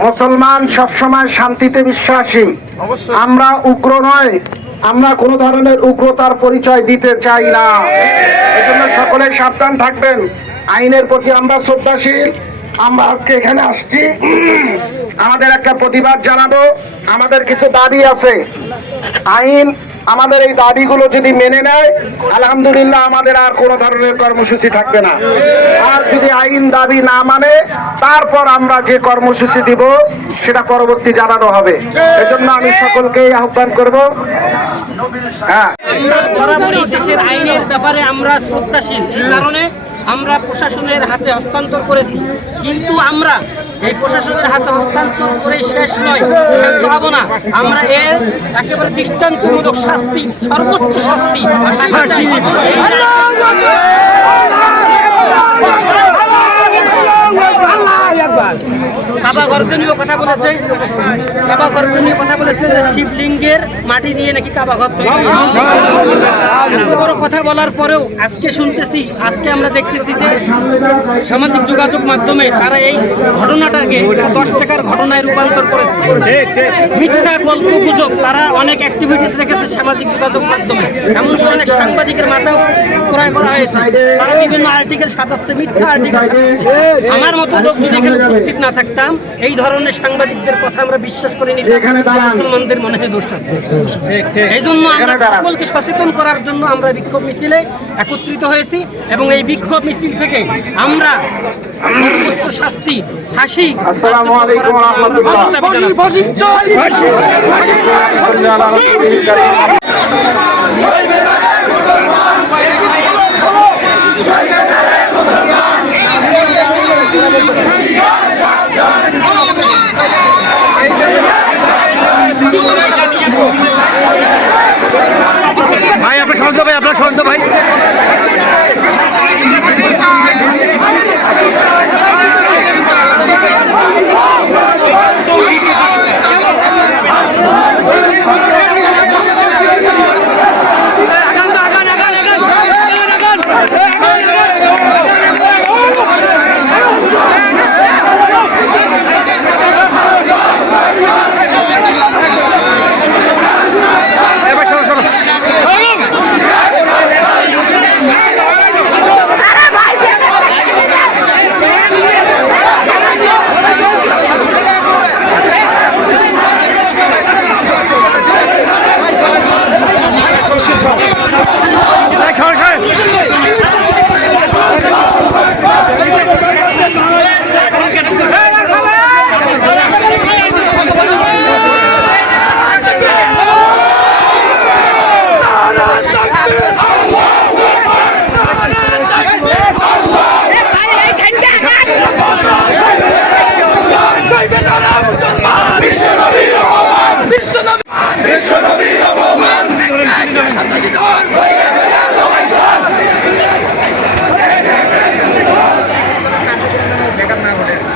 মুসলমান সবসময় শান্তিতে বিশ্বাসী। আমরা উগ্র নয় আমরা কোনো ধরনের উগ্রতার পরিচয় দিতে চাই না। এজন্য সকলে সাবধান থাকবেন। আইনের প্রতি আমরা শ্রদ্ধাশীল। আমরা আজকে এখানে আসছি। আমাদের একটা প্রতিবাদ জানাব। আমাদের কিছু দাবি আছে। আইন আমাদের এই দাবিগুলো যদি মেনে নেয়, আলহামদুলিল্লাহ আমাদের আর কোনো ধরনের কর্মসূচি থাকবে না। আর যদি আইন দাবি না মানে তারপর আমরা যে কর্মসূচি দিব, সেটা পরবর্তী জানানো হবে। এজন্য আমি সকলকেই আহ্বান করব। হ্যাঁ। দেশের আইনের ব্যাপারে আমরা প্রশাসনের হাতে হস্তান্তর করেছি। কিন্তু আমরা এই প্রশাসনের হাতে হস্তান্তর করে শেষ নয় হব না। আমরা এর একেবারে দৃষ্টান্তমূলক শাস্তি, সর্বোচ্চ শাস্তি কাবা ঘরকে নিয়েও কথা বলেছে। কাবা ঘরকে নিয়ে কথা বলেছে যে শিবলিঙ্গের মাটি দিয়ে নাকি কাবা ঘর তৈরি বড় কথা বলার পরেও আজকে শুনতেছি, আজকে আমরা দেখতেছি যে সামাজিক যোগাযোগ মাধ্যমে তারা এই ঘটনাটাকে দশ টাকার ঘটনায় রূপান্তর করেছে। মিথ্যা গল্প গুজব তারা অনেক অ্যাক্টিভিটিস রেখেছে সামাজিক যোগাযোগ মাধ্যমে। এমনকি অনেক সাংবাদিকের মাথাও ক্রয় করা হয়েছে। তারা বিভিন্ন আর্টিকেল সাজাচ্ছে, মিথ্যা আর্টিকেল আমার মতো লোক যদি এখানে উপস্থিত না থাকতাম এই ধরনের সাংবাদিকদের কথা আমরা বিশ্বাস করে দাঁড়ান। মুসলমানদের মনে হয় দোষ আছে এই জন্য আমরা সকলকে সচেতন করার জন্য আমরা বিক্ষোভ মিছিলে একত্রিত হয়েছি এবং এই বিক্ষোভ মিছিল থেকে আমরা সর্বোচ্চ শাস্তি ফাঁসি আসসালামু আলাইকুম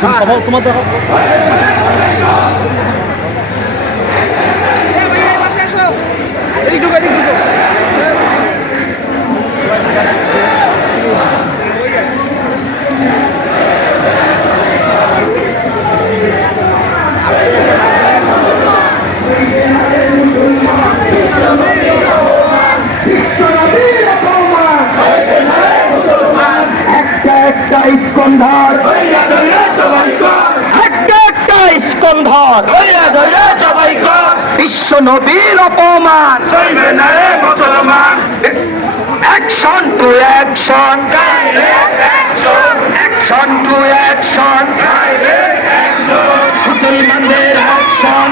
একটা স্কন্ধর বিশ্ব নবীর অপমান। Action to action action to action মুসলমানদের অ্যাকশন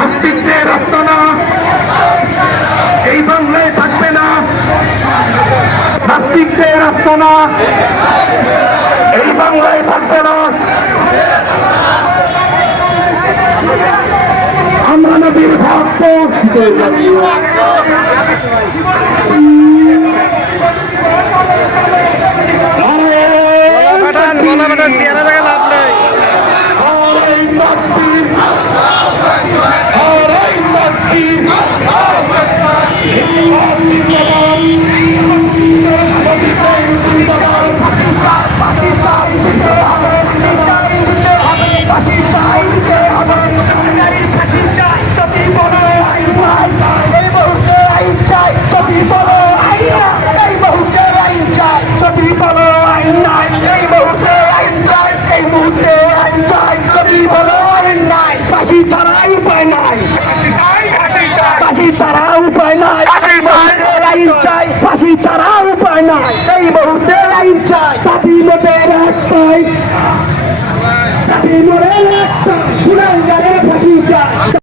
নাস্তিকদের আস্তানা এই বাংলায় থাকবে না। নাস্তিকদের আস্তানা এই বাংলায় থাকবে না। আমরা নদীর ভক্ত। চেয়ারে দেখে ছাড়া উপায় নাই। এই মুহূর্তে আইন একটাই